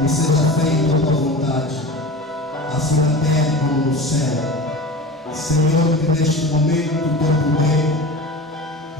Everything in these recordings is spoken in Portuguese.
e seja feita a tua vontade, assim na terra como no céu. Senhor, que neste momento o teu poder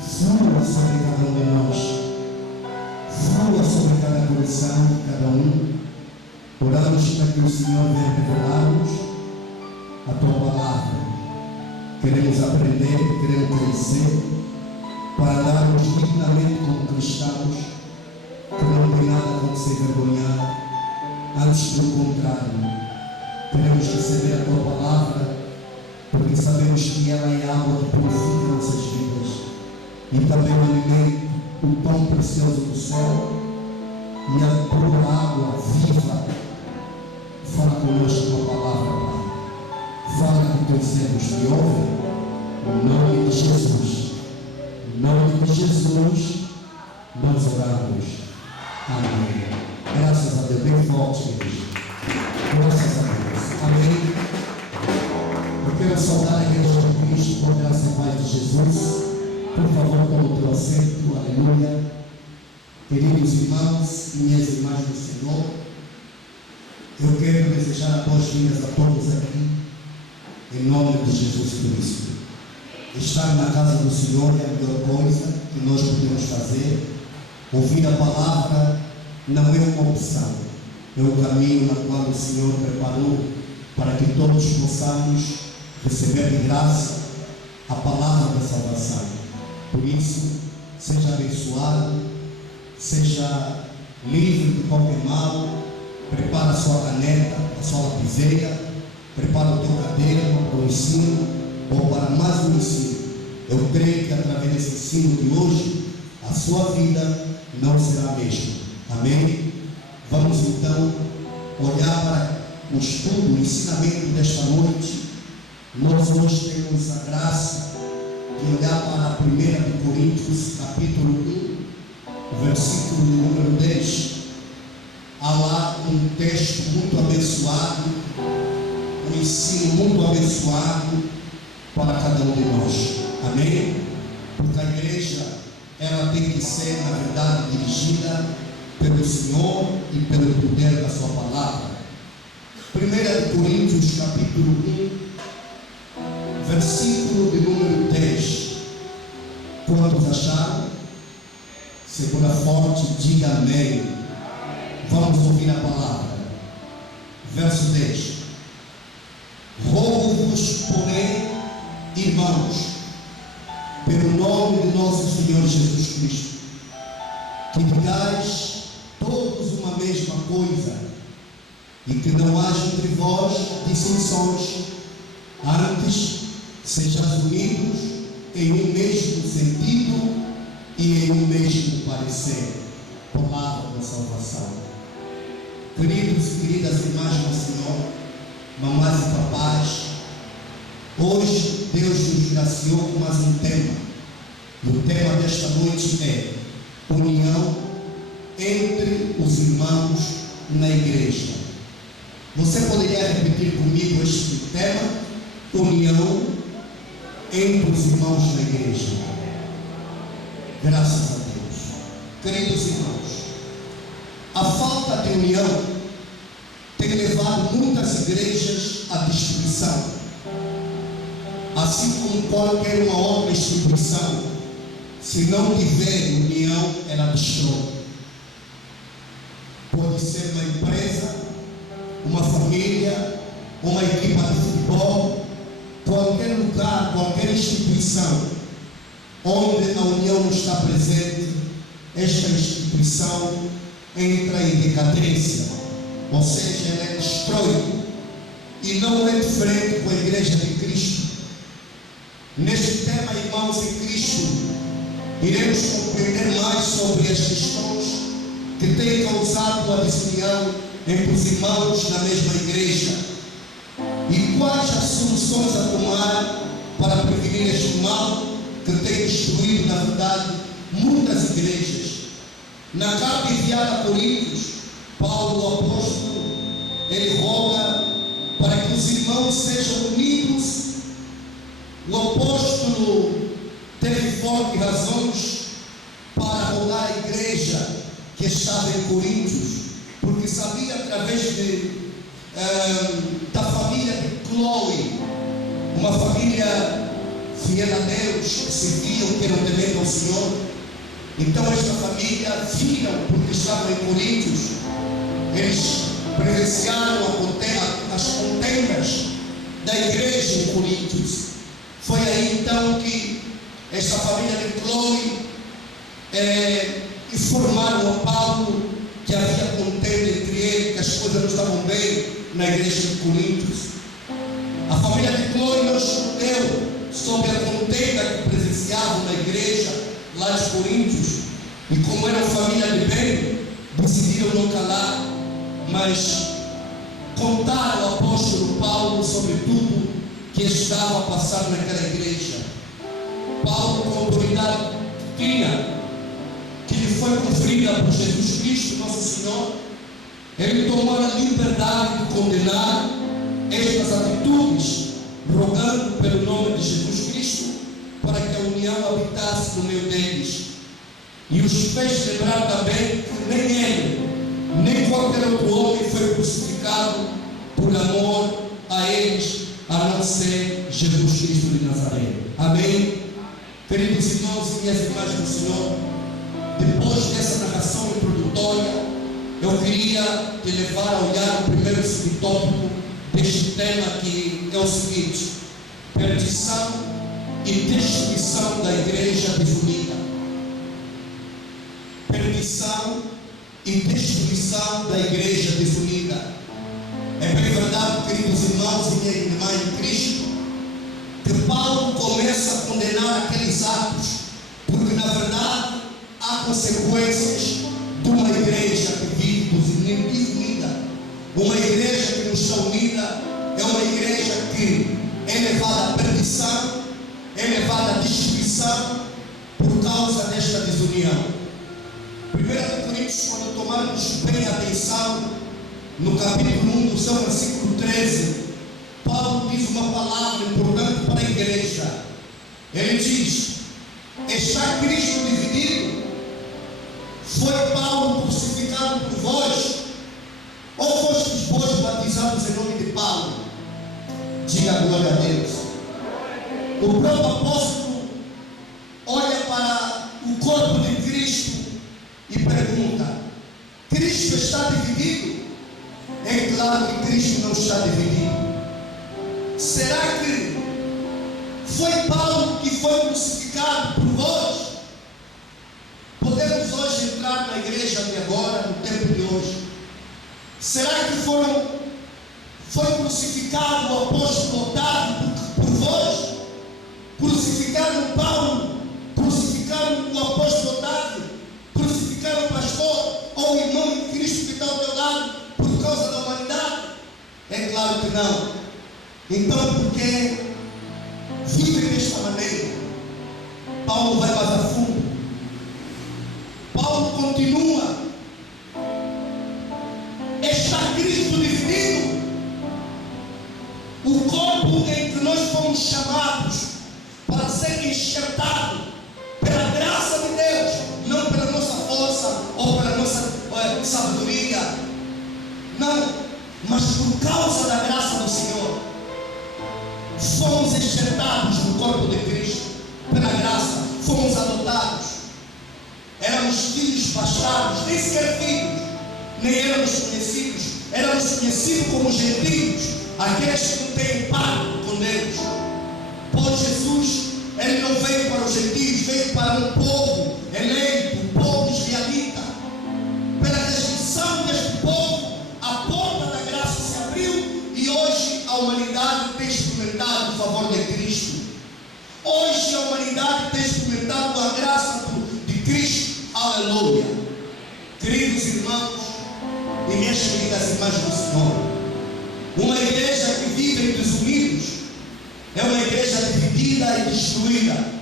flua sobre cada um de nós, flua sobre cada coração de cada um. Oramos para que o Senhor venha revelar-nos a tua palavra. Queremos aprender, queremos crescer, para darmos dignamente como cristãos, que não tem nada como se envergonhar. Antes do contrário, queremos receber a tua palavra, porque sabemos que ela é água que purifica nossas vidas, e também o alimento, o pão precioso do céu, e a pura água viva. Fala conosco a tua palavra, Pai. Fala que teus servos te ouvem, em nome de Jesus. Em nome de Jesus, nós oramos. Amém. Graças a Deus. Bem forte, igreja. Graças a Deus. Amém. Eu quero saudar a igreja de Cristo com a graça e paz de Jesus. Por favor, toma o teu assento. Aleluia. Queridos irmãos e minhas irmãs do Senhor, eu quero desejar boas-vindas a todos aqui, em nome de Jesus Cristo. Estar na casa do Senhor é a melhor coisa que nós podemos fazer. Ouvir a palavra não é uma opção, é o caminho na qual o Senhor preparou para que todos possamos receber de graça a palavra da salvação. Por isso, seja abençoado, seja livre de qualquer mal. Prepara a sua caneta, a sua lapiseira, prepara o teu caderno para o ensino ou para mais um ensino. Eu creio que através desse ensino de hoje, a sua vida não será a mesma. Amém? Vamos então olhar para o estudo, o ensinamento desta noite. Nós hoje temos a graça de olhar para 1 de Coríntios, capítulo 1, versículo número 10. Há lá um texto muito abençoado, um ensino muito abençoado para cada um de nós. Amém? Porque a igreja, ela tem que ser, na verdade, dirigida pelo Senhor e pelo poder da sua palavra. 1 de Coríntios, capítulo 1, versículo de número 10. Quantos acharam? Segura forte, diga amém. Vamos ouvir a palavra. Verso 10. Rogo-vos, porém, irmãos, pelo nome de nosso Senhor Jesus Cristo, que digais todos uma mesma coisa, e que não haja entre vós distinções, antes sejais unidos em um mesmo sentido e em um mesmo parecer. Palavra da salvação. Queridos e queridas irmãs do Senhor, mamães e papais, hoje Deus nos graciou com mais um tema. E o tema desta noite é união entre os irmãos na igreja. Você poderia repetir comigo este tema? União entre os irmãos na igreja. Graças a Deus. Queridos irmãos, a falta de união tem levado muitas igrejas à destruição. Assim como qualquer uma outra instituição, se não tiver união, ela destrói. Pode ser uma empresa, uma família, uma equipa de futebol, qualquer lugar, qualquer instituição, onde a união não está presente, esta instituição entra em decadência, ou seja, ela é destrói. E não é diferente com a igreja de Cristo. Neste tema, irmãos em Cristo, iremos compreender mais sobre as questões que têm causado a desunião entre os irmãos na mesma igreja e quais as soluções a tomar para prevenir este mal que tem destruído, na verdade, muitas igrejas. Na carta enviada a Coríntios, Paulo, o apóstolo, ele roga para que os irmãos sejam unidos. O apóstolo teve fortes razões para rogar a igreja que estava em Coríntios, porque sabia que através da família de Chloe, uma família fiel a Deus, que serviam, que eram tementes ao Senhor. Então esta família viram, porque estavam em Coríntios, eles presenciaram as contendas da igreja em Coríntios. Foi aí então que esta família de Chloe informaram a Paulo que havia contenda entre ele, que as coisas não estavam bem na igreja de Coríntios. A família de Chloe não escondeu sobre a contenda que presenciavam na igreja lá de Coríntios, e como eram família de bem, decidiram não calar, mas contaram ao apóstolo Paulo sobre tudo que estava a passar naquela igreja. Paulo, com a autoridade que tinha, que lhe foi conferida por Jesus Cristo, nosso Senhor, ele tomou a liberdade de condenar estas atitudes, rogando pelo nome de Jesus Cristo, para que a união habitasse no meio deles, e os fez lembrar também que nem ele, nem qualquer outro homem foi crucificado por amor a eles, a não ser Jesus Cristo de Nazaré. Amém? Queridos irmãos e minhas irmãs do Senhor, depois dessa narração introdutória, eu queria te levar a olhar o primeiro subtópico deste tema, que é o seguinte: perdição e destruição da igreja desunida. Perdição e destruição da igreja desunida. É bem verdade, queridos irmãos e minha irmã em Cristo, que Paulo começa a condenar aqueles atos, porque na verdade há consequências de uma igreja que vive desunida. Uma igreja que não está unida é uma igreja que é levada à perdição, é levada à destruição por causa desta desunião. 1 Coríntios, quando tomarmos bem atenção, no capítulo 1 do seu versículo 13, Paulo diz uma palavra importante para a igreja. Ele diz: está Cristo dividido? Foi Paulo crucificado por vós? Ou fostes vós batizados em nome de Paulo? Diga a glória a Deus. O próprio apóstolo olha para o corpo de Cristo e pergunta: Cristo está dividido? É claro que Cristo não está dividido. Será que foi Paulo que foi crucificado por vós? Podemos hoje entrar na igreja de agora, no tempo de hoje. Será que foi crucificado o apóstolo Otávio por vós? Crucificaram Paulo? Crucificaram o apóstolo Otávio? Crucificaram o pastor ou o irmão em Cristo que está ao teu lado por causa da humanidade? É claro que não. Então, porque vivem desta maneira, Paulo vai mais a fundo. Paulo continua: está Cristo dividido? O corpo em que nós fomos chamados para ser enxertado pela graça de Deus, não pela nossa força ou pela nossa sabedoria, não, mas por causa da graça do Senhor, fomos enxertados no corpo de Cristo, pela graça, fomos adotados. Éramos filhos bastardos, nem sequer filhos, nem éramos conhecidos, éramos conhecidos como gentios, aqueles que não têm pacto com Deus. Pois Jesus, ele não veio para os gentios, veio para um povo eleito, um povo israelita. Pela restrição deste povo, a porta da graça se abriu e hoje a humanidade tem experimentado o favor de Cristo. Hoje a humanidade tem experimentado a graça de Cristo. Aleluia. Queridos irmãos e minhas queridas irmãs do Senhor, uma igreja que vive desunidos é uma igreja dividida e destruída.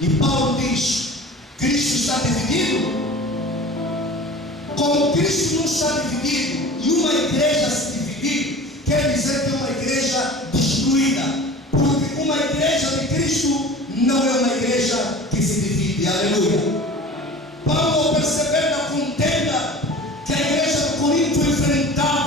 E Paulo diz: Cristo está dividido? Como Cristo não está dividido e uma igreja se dividir, quer dizer que é uma igreja destruída, porque uma igreja de Cristo não é uma igreja que se divide. Aleluia. Paulo, ao perceber da contenda que a igreja de Corinto enfrentava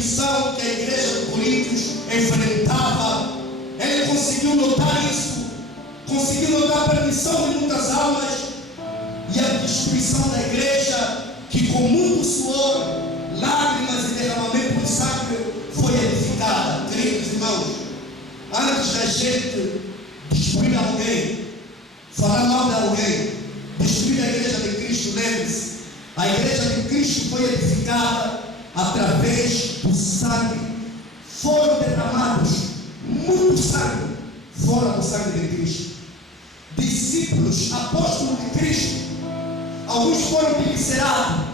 perseguição que a igreja de Coríntios enfrentava, ele conseguiu notar isso, conseguiu notar a perdição de muitas almas e a destruição da igreja, que com muito suor, lágrimas e derramamento de sangue foi edificada. Queridos irmãos, antes da gente destruir alguém, falar mal de alguém, destruir a igreja de Cristo, lembre-se, a igreja de Cristo foi edificada através do sangue. Foram derramados muito sangue, fora do sangue de Cristo. Discípulos, apóstolos de Cristo, alguns foram dilacerados,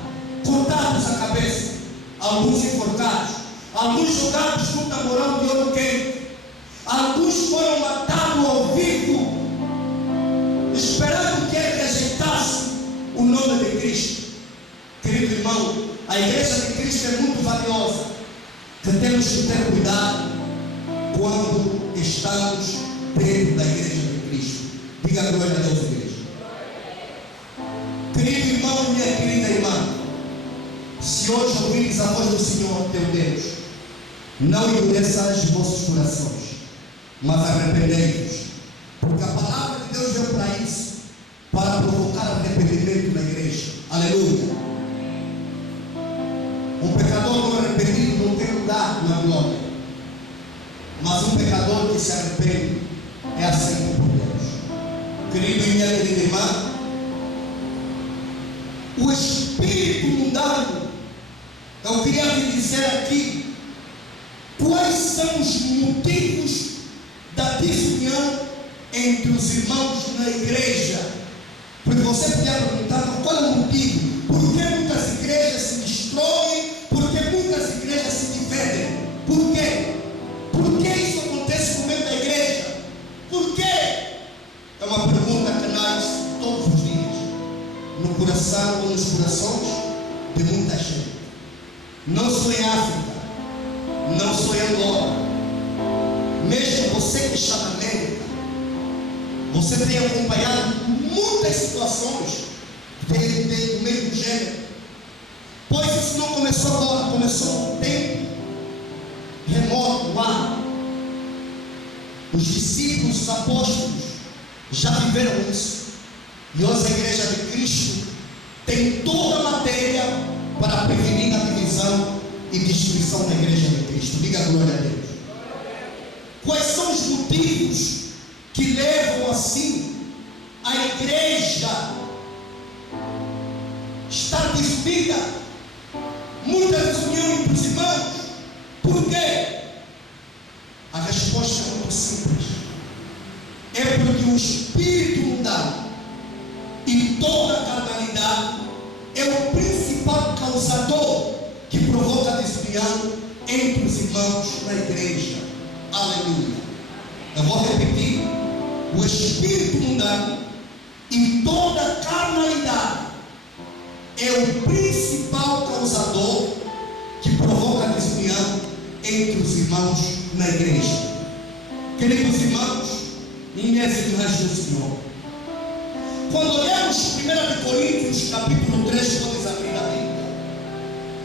cortados a cabeça, alguns enforcados, alguns jogados no tamborão de ouro quente, alguns foram matados ao vivo, esperando que ele rejeitasse o nome de Cristo. Querido irmão, a igreja de Cristo é muito valiosa, que temos que ter cuidado quando estamos dentro da igreja de Cristo. Diga glória a Deus, igreja. Querido irmão e minha querida irmã, se hoje ouvires a voz do Senhor teu Deus, não endureças os vossos corações, mas arrependei-vos, porque a palavra de Deus veio para isso, para provocar arrependimento na igreja. Aleluia. Um pecador não arrependido não tem lugar na glória, mas um pecador que se arrepende é aceito por Deus. Querido e minha querida irmã, o espírito mundano, eu queria lhe dizer aqui quais são os motivos da desunião entre os irmãos na igreja. Porque você podia perguntar qual é o motivo, por que muitas igrejas se destroem, por que muitas igrejas se dividem, por quê? Por que isso acontece no meio da igreja? Por quê? É uma pergunta que nós todos os dias, no coração ou nos corações de muita gente. Não sou em África, não sou em Angola, mesmo você que está na América, você tem acompanhado muitas situações do mesmo gênero, pois isso não começou agora, começou um tempo remoto lá. Os discípulos, os apóstolos já viveram isso, e hoje a igreja de Cristo tem toda a matéria para prevenir a divisão e destruição da igreja de Cristo. Diga glória a Deus. Quais são os motivos que levam assim a igreja estar desunida? Muita desunião entre os irmãos. Por quê? A resposta é muito simples. É porque o espírito mundano e toda a carnalidade é o principal causador que provoca a desunião entre os irmãos na igreja. Aleluia. Eu vou repetir. O espírito mundano e toda a carnalidade é o principal causador que provoca a desunião entre os irmãos na igreja. Queridos irmãos e minhas irmãs do Senhor, quando olhamos 1 Coríntios capítulo 3, vamos abrir a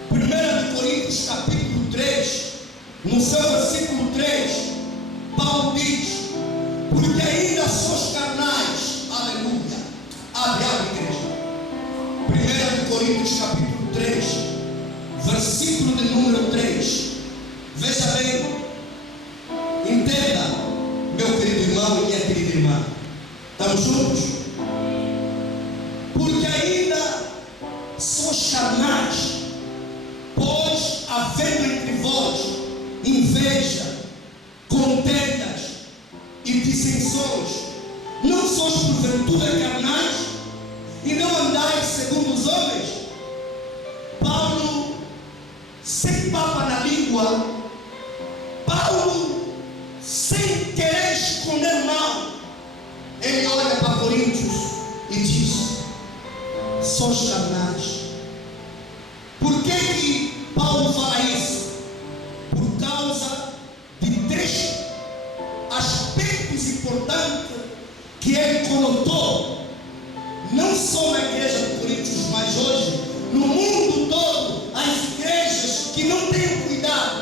Bíblia. 1 Coríntios capítulo 3, no seu versículo 3, Paulo diz: porque ainda sois carnais. Aleluia. Abre a igreja. 1 Coríntios capítulo 3, versículo de número 3. Veja bem, entenda, meu querido irmão e minha querida irmã. Estamos juntos? Porque ainda sois carnais, pois havendo entre vós inveja, contendas e dissensões, não sois porventura carnais e não andais segundo os homens? Paulo, sem papa na língua, Paulo, sem querer esconder mal, ele olha para Coríntios e diz: sois carnais. Por que Paulo fala isso? Por causa de três aspectos importantes que ele colocou, não só na igreja de Coríntios, mas hoje no mundo todo. As igrejas que não têm cuidado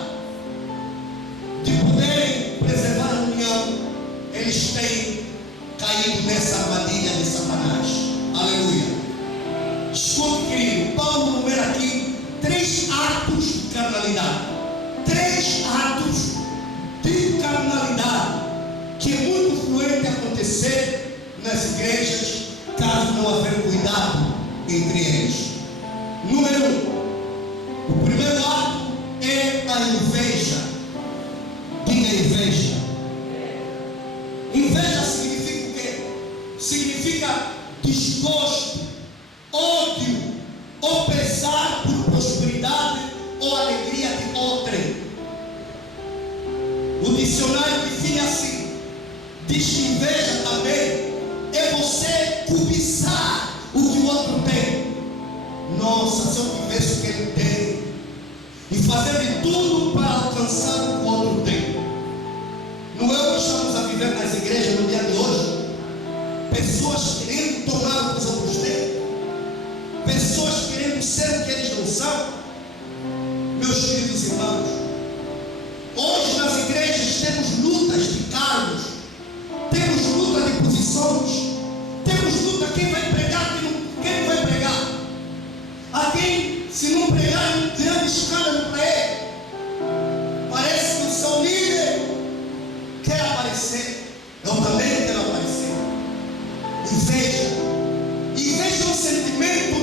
nessa armadilha de Satanás. Aleluia. Escute, querido, Paulo numera aqui 3 atos de carnalidade. 3 atos de carnalidade que é muito fluente acontecer nas igrejas, caso não haver cuidado entre eles. Número 1. O primeiro ato é a inveja. Diga inveja. Inveja significa o quê? Significa desgosto, ódio ou pesar por prosperidade ou alegria de outrem. O dicionário define assim: diz que inveja também é você cobiçar o que o outro tem. Nossa, se eu tivesse o que ele tem, e fazer de tudo para alcançar o que o outro tem. Não é o que estamos a viver nas igrejas no dia de hoje? Pessoas querendo tomar o que os outros têm, pessoas querendo ser o que eles não são. Meus queridos irmãos, hoje nas igrejas temos lutas de cargos, temos luta de posições, temos luta quem vai pregar, quem não vai pregar. Alguém, se não pregar, é um grande escândalo para ele. Parece que o seu líder quer aparecer, eu também quero aparecer. Inveja. Inveja é um sentimento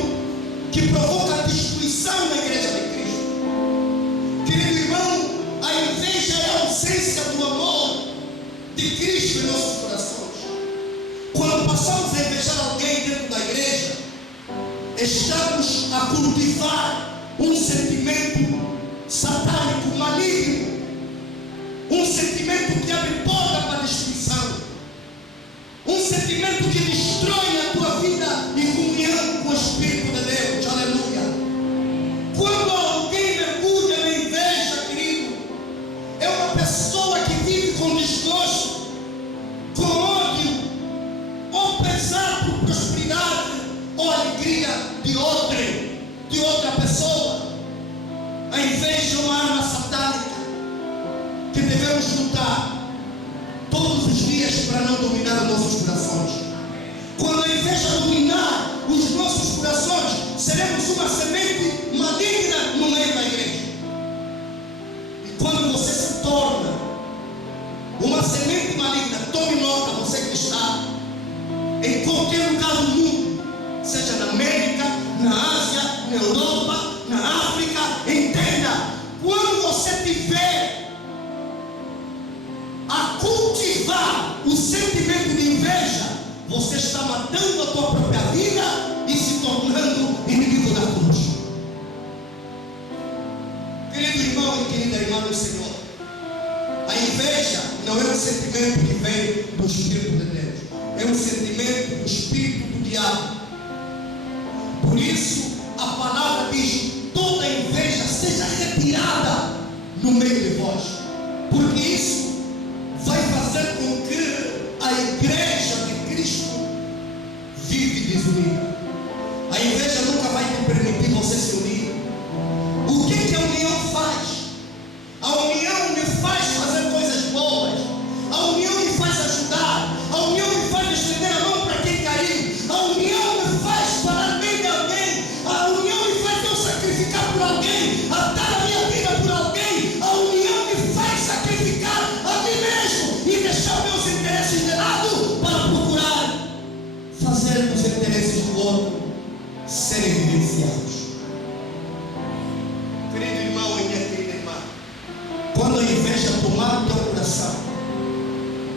que provoca destruição na igreja de Cristo. Querido irmão, a inveja é a ausência do amor de Cristo em nossos corações. Quando passamos a invejar alguém dentro da igreja, estamos a cultivar um sentimento satânico, maligno, um sentimento que abre porta para a destruição, um sentimento que destrói a tua vida em comunhão com o Espírito de Deus. Aleluia. Quando alguém mergulha na inveja, querido, é uma pessoa que vive com desgosto, com ódio, ou pesar por prosperidade ou alegria de outra pessoa. A inveja é uma arma satânica que devemos lutar todos os dias para não dominar os nossos corações. Quando a inveja dominar os nossos corações, seremos uma semente maligna no meio da igreja. E quando você se torna uma semente maligna, tome nota, você que está em qualquer lugar do mundo, seja na América, na Ásia, na Europa, na África, entenda: quando você tiver a cultivar o sentimento de inveja, você está matando a tua própria vida e se tornando inimigo da cruz. Querido irmão e querida irmã do Senhor, a inveja não é um sentimento que vem do Espírito de Deus, é um sentimento do Espírito do diabo. Por isso a palavra diz: toda inveja seja retirada no meio de vós, porque isso vai fazer com que a igreja de Cristo vive desunida. A inveja nunca vai te permitir você se unir. O que a união faz? A união me faz fazer coisas boas, a união me faz ajudar, a união me faz estender a mão para quem caiu, a união me faz falar bem de alguém, a união me faz eu sacrificar por alguém, a dar a minha vida por alguém, a união me faz sacrificar a mim mesmo e deixar meus interesses de lado para procurar fazer os interesses do outro serem evidenciados. Querido irmão e minha querida irmã, quando a inveja tomar o teu coração,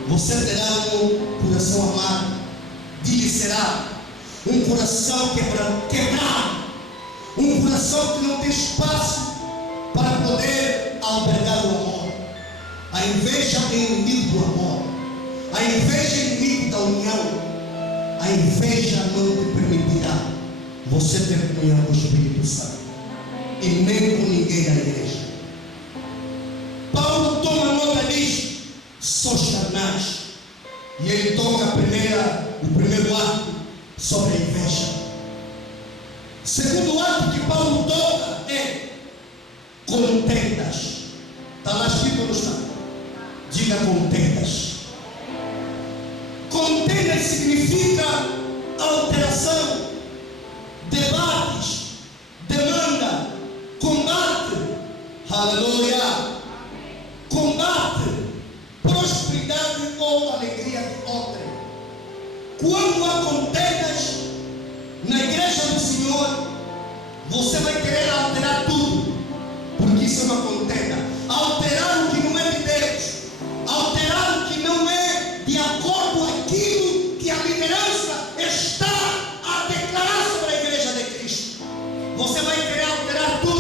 você terá um coração amargo, dilacerado, um coração quebrado, um coração que não tem espaço para poder albergar o amor. A inveja é inimigo do amor, a inveja é inimigo da união. A inveja não te permitirá você ter comunhão com o Espírito Santo e nem com ninguém da igreja. Paulo toma nota disso: sois carnais. E ele toca o primeiro ato sobre a inveja. O segundo ato que Paulo toca é contendas. Está lá escrito ou não está? Diga contendas. Contendas Contender significa alteração, debates, demanda, combate, aleluia, combate, prosperidade ou alegria de outra. Quando há contendas na igreja do Senhor, você vai querer alterar tudo, porque isso é uma contenda. Alterar o que não é de Deus, alterar o que não é de acordo com aquilo que a liderança está a declarar sobre a igreja de Cristo. Você vai querer alterar tudo.